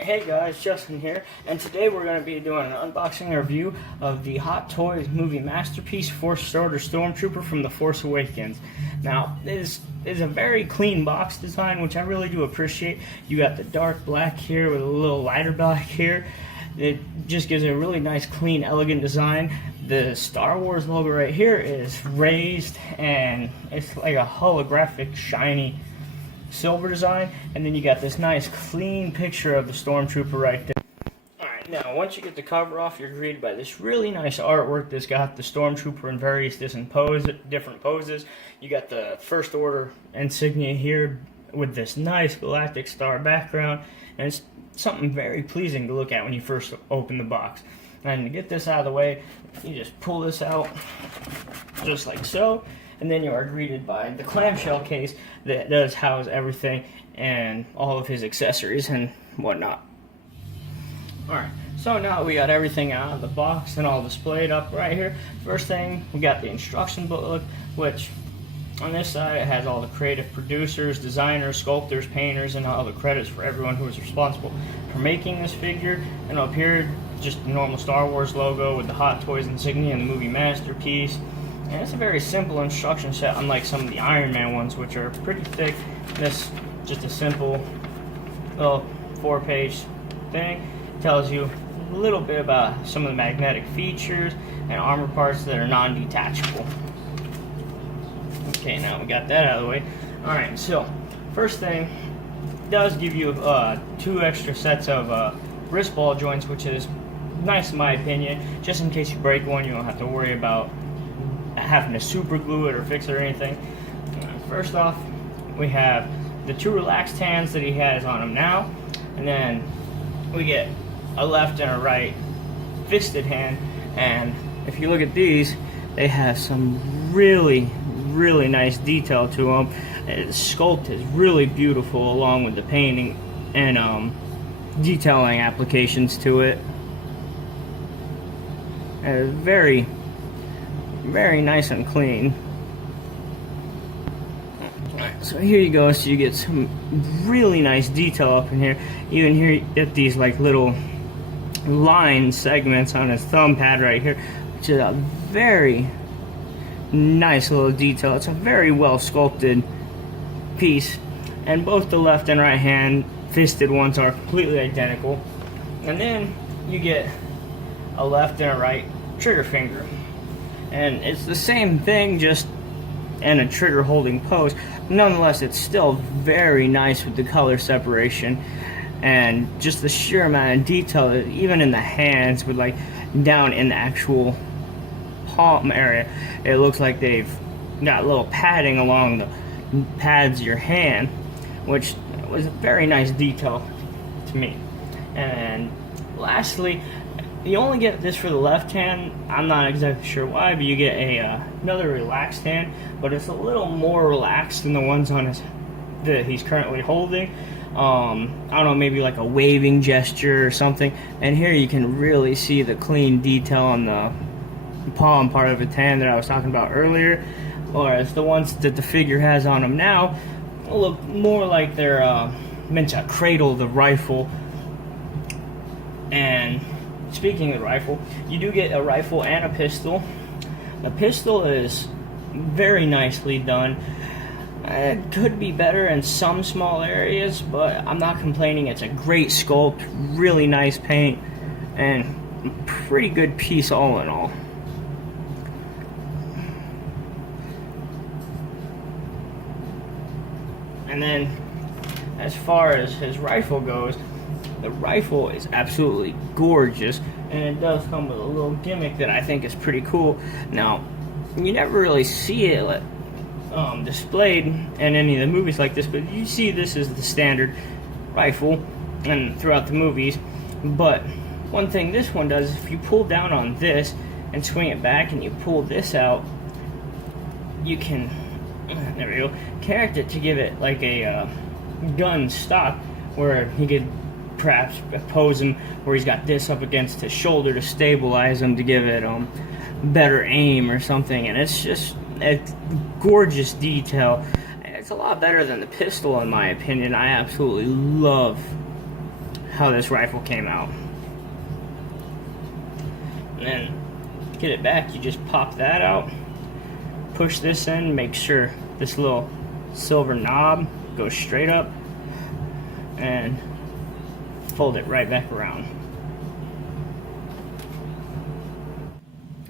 Hey guys, Justin here, and today we're going to be doing an unboxing review of the Hot Toys movie masterpiece, Force Order Stormtrooper from The Force Awakens. Now, this is a very clean box design, which I really do appreciate. You got the dark black here with a little lighter black here. It just gives it a really nice, clean, elegant design. The Star Wars logo right here is raised, and it's like a holographic, shiny silver design, and then you got this nice clean picture of the Stormtrooper right there. Alright, now once you get the cover off, you're greeted by this really nice artwork that's got the Stormtrooper in various different poses. You got the First Order insignia here with this nice galactic star background, and it's something very pleasing to look at when you first open the box. And to get this out of the way, you just pull this out just like so, and then you are greeted by the clamshell case that does house everything and all of his accessories and whatnot. Alright, so now we got everything out of the box and all displayed up right here. First thing, we got the instruction book, which on this side it has all the creative producers, designers, sculptors, painters, and all the credits for everyone who was responsible for making this figure. And up here, just the normal Star Wars logo with the Hot Toys insignia and the movie masterpiece. And it's a very simple instruction set, unlike some of the Iron Man ones, which are pretty thick. This just a simple little 4-page thing. It tells you a little bit about some of the magnetic features and armor parts that are non-detachable. Okay, now we got that out of the way. Alright, so first thing, it does give you 2 extra sets of wrist ball joints, which is nice in my opinion. Just in case you break one, you don't have to worry about having to super glue it or fix it or anything. First off, we have the 2 relaxed hands that he has on him now, and then we get a left and a right fisted hand. And if you look at these, they have some really nice detail to them. The sculpt is really beautiful, along with the painting and detailing applications to it. And very nice and clean. Alright, so here you go. So you get some really nice detail up in here. Even here you get these like little line segments on his thumb pad right here, which is a very nice little detail. It's a very well sculpted piece, and both the left and right hand fisted ones are completely identical. And then you get a left and a right trigger finger, and it's the same thing, just in a trigger holding pose. Nonetheless, it's still very nice with the color separation and just the sheer amount of detail, even in the hands, with like down in the actual palm area. It looks like they've got a little padding along the pads of your hand, which was a very nice detail to me. And lastly, you only get this for the left hand. I'm not exactly sure why, but you get another relaxed hand, but it's a little more relaxed than the ones on that he's currently holding. I don't know, maybe like a waving gesture or something. And here you can really see the clean detail on the palm part of his hand that I was talking about earlier, whereas the ones that the figure has on him now look more like they're meant to cradle the rifle. And speaking of rifle, you do get a rifle and a pistol. The pistol is very nicely done. It could be better in some small areas, but I'm not complaining. It's a great sculpt, really nice paint, and a pretty good piece all in all. And then, as far as his rifle goes, the rifle is absolutely gorgeous, and it does come with a little gimmick that I think is pretty cool. Now, you never really see it displayed in any of the movies like this, but you see this is the standard rifle and throughout the movies. But one thing this one does, if you pull down on this and swing it back and you pull this out, you can, there we go, character it to give it like a gun stock, where he could perhaps pose him where he's got this up against his shoulder to stabilize him, to give it better aim or something. And it's just a gorgeous detail. It's a lot better than the pistol in my opinion. I absolutely love how this rifle came out. And then to get it back, you just pop that out, push this in, make sure this little silver knob goes straight up, and fold it right back around.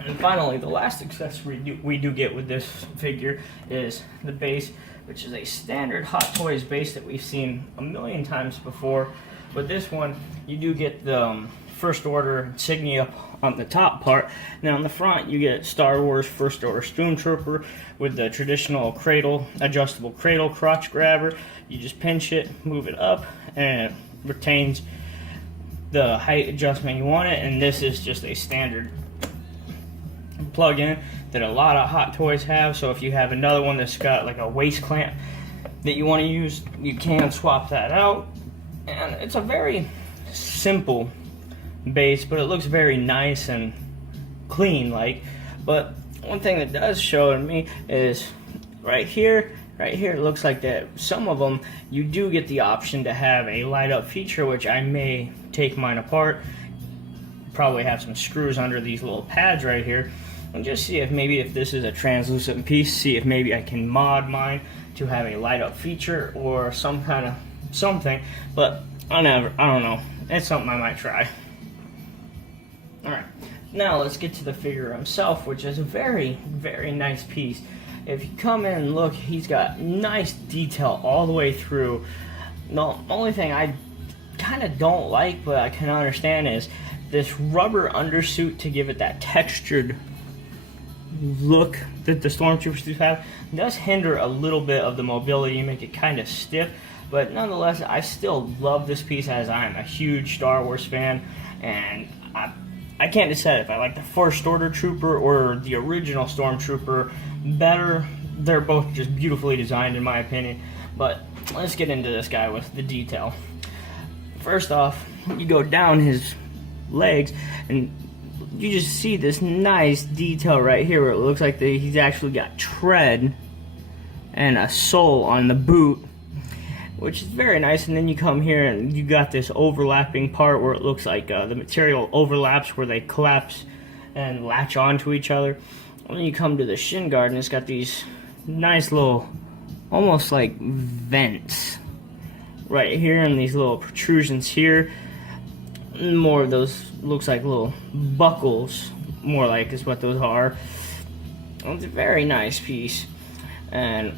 And finally, the last accessory we do get with this figure is the base, which is a standard Hot Toys base that we've seen a million times before. But this one, you do get the First Order insignia up on the top part. Now on the front, you get Star Wars First Order Stormtrooper with the traditional cradle, adjustable cradle crotch grabber. You just pinch it, move it up, and it retains the height adjustment you want it. And this is just a standard plug-in that a lot of Hot Toys have. So if you have another one that's got like a waist clamp that you want to use, you can swap that out. And it's a very simple base, but it looks very nice and clean like. But one thing that does show to me is right here it looks like that some of them you do get the option to have a light up feature, which I may take mine apart, probably have some screws under these little pads right here, and just see if this is a translucent piece, see if maybe I can mod mine to have a light up feature or some kind of something. But I don't know, it's something I might try. Alright, now let's get to the figure himself, which is a very, very nice piece. If you come in and look, he's got nice detail all the way through. The only thing I kind of don't like, but I can understand, is this rubber undersuit to give it that textured look that the Stormtroopers do have. It does hinder a little bit of the mobility, make it kind of stiff, but nonetheless, I still love this piece, as I'm a huge Star Wars fan, and I can't decide if I like the First Order Trooper or the original Stormtrooper better. They're both just beautifully designed in my opinion. But let's get into this guy with the detail. First off, you go down his legs and you just see this nice detail right here where it looks like he's actually got tread and a sole on the boot, which is very nice. And then you come here and you got this overlapping part where it looks like the material overlaps, where they collapse and latch onto each other. And then you come to the shin guard and it's got these nice little, almost like vents right here, and these little protrusions here. More of those looks like little buckles, more like is what those are. It's a very nice piece and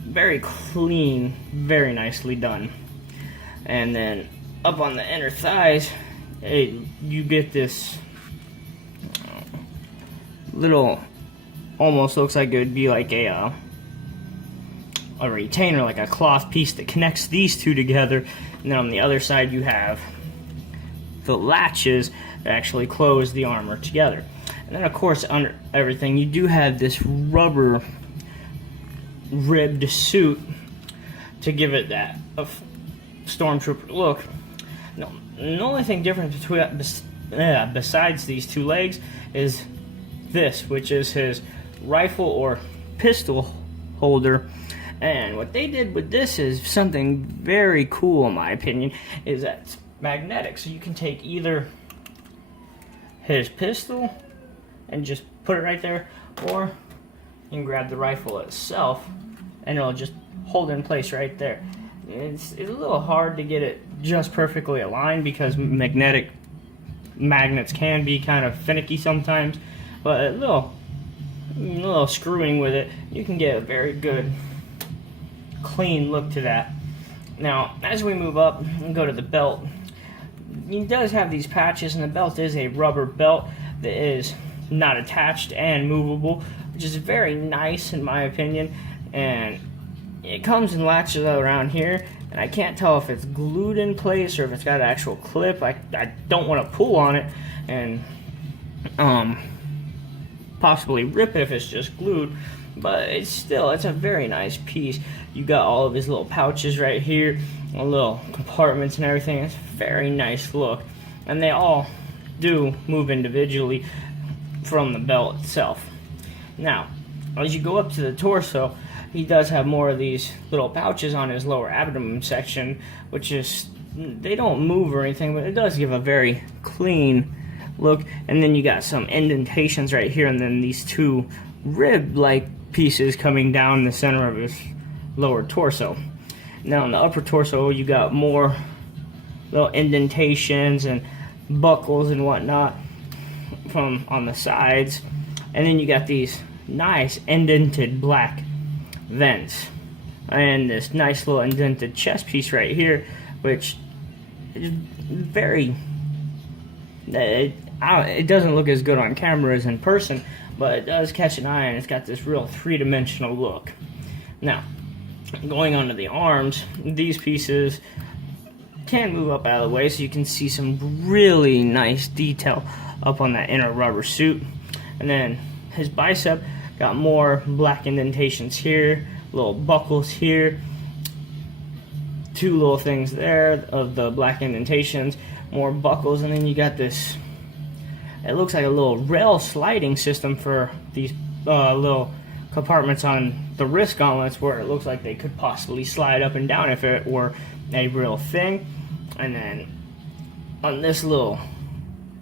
very clean, very nicely done. And then up on the inner thighs, you get this little, almost looks like it would be like a retainer, like a cloth piece that connects these two together. And then on the other side you have the latches that actually close the armor together. And then of course under everything you do have this rubber ribbed suit to give it that Stormtrooper look. No, the only thing different between besides these two legs is this, which is his rifle or pistol holder. And what they did with this is something very cool in my opinion, is that it's magnetic, so you can take either his pistol and just put it right there, or you can grab the rifle itself and it'll just hold it in place right there. It's a little hard to get it just perfectly aligned because magnets can be kind of finicky sometimes, but a little screwing with it, you can get a very good clean look to that. Now as we move up and go to the belt, he does have these patches, and the belt is a rubber belt that is not attached and movable, which is very nice in my opinion. And it comes and latches around here, and I can't tell if it's glued in place or if it's got an actual clip. I don't want to pull on it and possibly rip it if it's just glued, but it's a very nice piece. You got all of his little pouches right here, little compartments and everything. It's a very nice look, and they all do move individually from the belt itself. Now as you go up to the torso, he does have more of these little pouches on his lower abdomen section, which is they don't move or anything, but it does give a very clean look. And then you got some indentations right here, and then these two rib-like pieces coming down the center of his lower torso. Now in the upper torso, you got more little indentations and buckles and whatnot from on the sides, and then you got these nice indented black vents and this nice little indented chest piece right here, which is very it doesn't look as good on camera as in person, but it does catch an eye, and it's got this real three-dimensional look. Now going on to the arms, these pieces can move up out of the way so you can see some really nice detail up on that inner rubber suit. And then his bicep got more black indentations here, little buckles here, two little things there of the black indentations, more buckles, and then you got this, it looks like a little rail sliding system for these little compartments on the wrist gauntlets, where it looks like they could possibly slide up and down if it were a real thing. And then on this little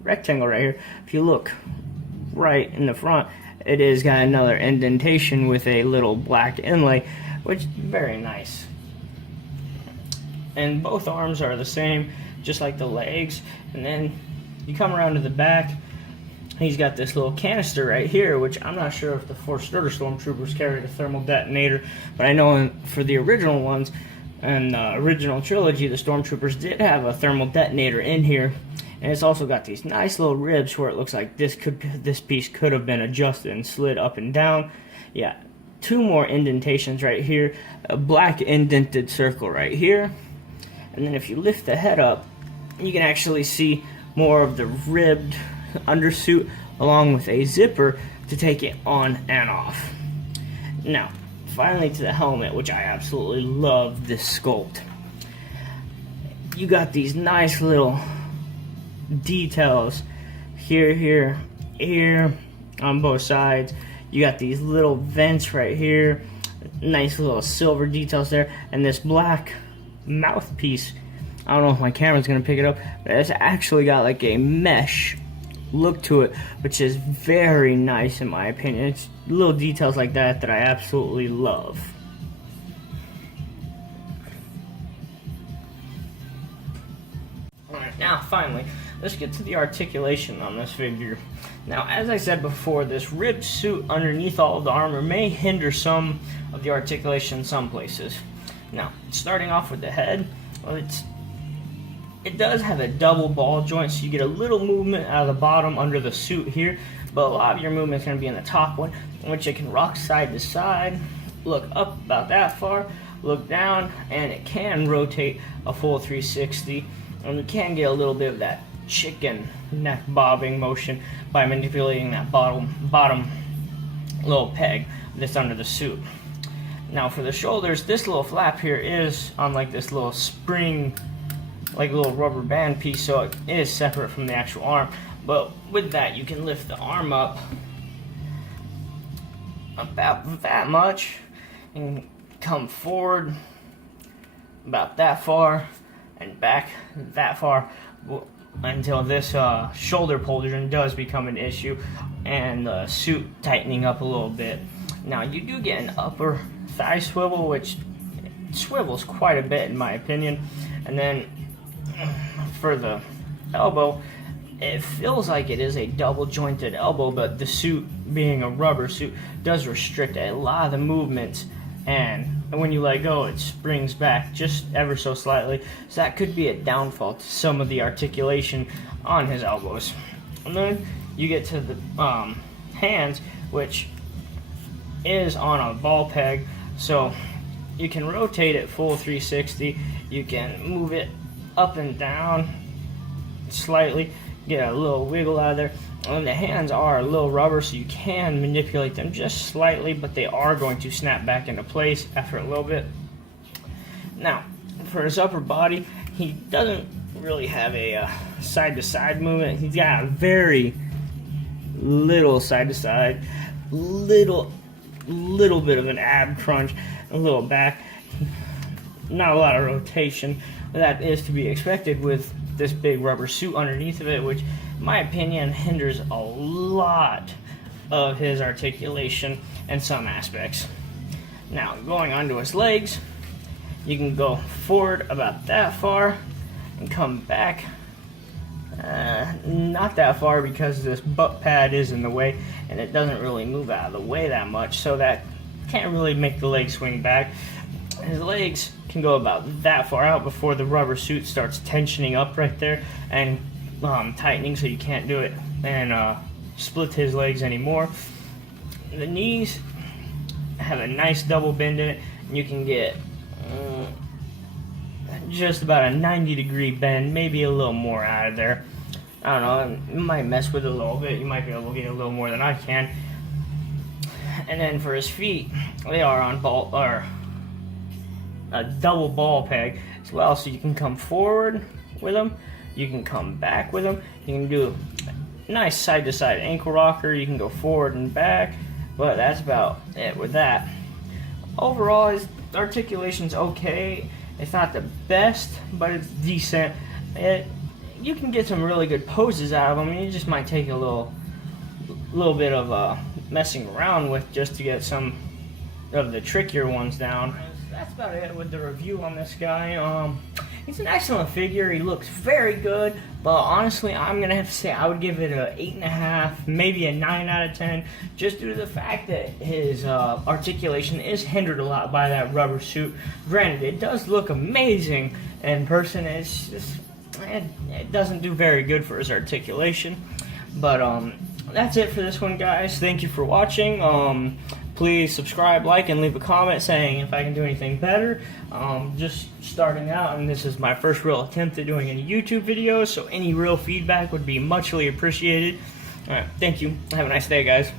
rectangle right here, if you look right in the front, it is got another indentation with a little black inlay, which is very nice. And both arms are the same, just like the legs. And then you come around to the back, he's got this little canister right here, which I'm not sure if the Force Order Stormtroopers carried a thermal detonator, but I know for the original ones and the original trilogy, the Stormtroopers did have a thermal detonator in here. And it's also got these nice little ribs where it looks like this piece could have been adjusted and slid up and down. Yeah, two more indentations right here, a black indented circle right here. And then if you lift the head up, you can actually see more of the ribbed undersuit along with a zipper to take it on and off. Now, finally to the helmet, which I absolutely love this sculpt. You got these nice little details here on both sides. You got these little vents right here, nice little silver details there, and this black mouthpiece. I don't know if my camera's gonna pick it up, but it's actually got like a mesh look to it, which is very nice in my opinion. It's little details like that that I absolutely love. Alright, now finally, let's get to the articulation on this figure. Now, as I said before, this ribbed suit underneath all of the armor may hinder some of the articulation in some places. Now, starting off with the head, well, it does have a double ball joint, so you get a little movement out of the bottom under the suit here, but a lot of your movement is going to be in the top one, in which it can rock side to side, look up about that far, look down, and it can rotate a full 360, and you can get a little bit of that chicken neck bobbing motion by manipulating that bottom little peg that's under the suit. Now for the shoulders, this little flap here is on like this little spring, like a little rubber band piece, so it is separate from the actual arm. But with that, you can lift the arm up about that much and come forward about that far and back that far until this shoulder pauldron does become an issue and the suit tightening up a little bit. Now you do get an upper thigh swivel, which swivels quite a bit in my opinion, and then for the elbow, it feels like it is a double jointed elbow, but the suit being a rubber suit does restrict a lot of the movements, and when you let go it springs back just ever so slightly, so that could be a downfall to some of the articulation on his elbows. And then you get to the hands, which is on a ball peg, so you can rotate it full 360, you can move it up and down slightly, get a little wiggle out of there. And the hands are a little rubber, so you can manipulate them just slightly, but they are going to snap back into place after a little bit. Now, for his upper body, he doesn't really have a side-to-side movement. He's got a very little side-to-side, little bit of an ab crunch, a little back, not a lot of rotation that is to be expected with this big rubber suit underneath of it, which in my opinion hinders a lot of his articulation in some aspects. Now going on to his legs, you can go forward about that far and come back not that far, because this butt pad is in the way and it doesn't really move out of the way that much, so that can't really make the leg swing back. His legs can go about that far out before the rubber suit starts tensioning up right there and tightening, so you can't do it and split his legs anymore. The knees have a nice double bend in it, and you can get just about a 90-degree bend, maybe a little more out of there. I don't know, it might mess with it a little bit. You might be able to get a little more than I can. And then for his feet, they are on ball, or a double ball peg as well, so you can come forward with them, you can come back with them, you can do a nice side-to-side ankle rocker, you can go forward and back, but that's about it with that. Overall, his articulation's okay. It's not the best, but it's decent. You can get some really good poses out of him. It just might take a little bit of messing around with just to get some of the trickier ones down. That's about it with the review on this guy. He's an excellent figure. He looks very good, but honestly, I'm gonna have to say I would give it a 8.5, maybe a 9 out of 10, just due to the fact that his articulation is hindered a lot by that rubber suit. Granted, it does look amazing in person. It's just it doesn't do very good for his articulation. But that's it for this one, guys. Thank you for watching. Please subscribe, like, and leave a comment saying if I can do anything better. Just starting out, and this is my first real attempt at doing any YouTube videos, so any real feedback would be muchly appreciated. Alright, thank you. Have a nice day, guys.